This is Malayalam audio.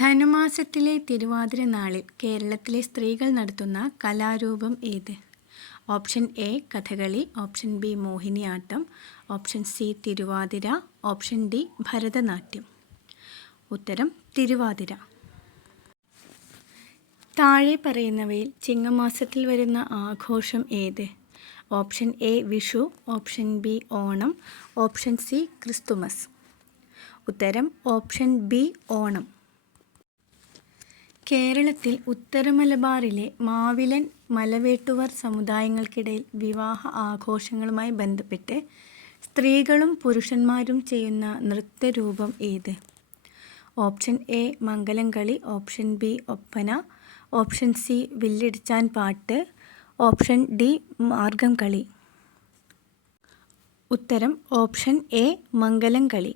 ധനുമാസത്തിലെ തിരുവാതിര നാളിൽ കേരളത്തിലെ സ്ത്രീകൾ നടത്തുന്ന കലാരൂപം ഏത്? Option A Kathakali. Option B Mohiniyattam. Option C Thiruvathira. Option D Bharatanatyam. ഉത്തരം തിരുവാതിര. താഴെ പറയുന്നവയിൽ ചിങ്ങമാസത്തിൽ വരുന്ന ആഘോഷം ഏത്? Option A Vishu. Option B Onam. Option C Christmas. ഉത്തരം ഓപ്ഷൻ ബി ഓണം. കേരളത്തിൽ ഉത്തരമലബാറിലെ മാവിലൻ മലവേട്ടുവർ സമുദായങ്ങൾക്കിടയിൽ വിവാഹ ആഘോഷങ്ങളുമായി ബന്ധപ്പെട്ട് സ്ത്രീകളും പുരുഷന്മാരും ചെയ്യുന്ന നൃത്തരൂപം ഏത്? Option A Mangalam Kali option B Oppana. Option C Villadichan Pattu. Option D മാർഗം കളി ഉത്തരം ഓപ്ഷൻ എ മംഗലം കളി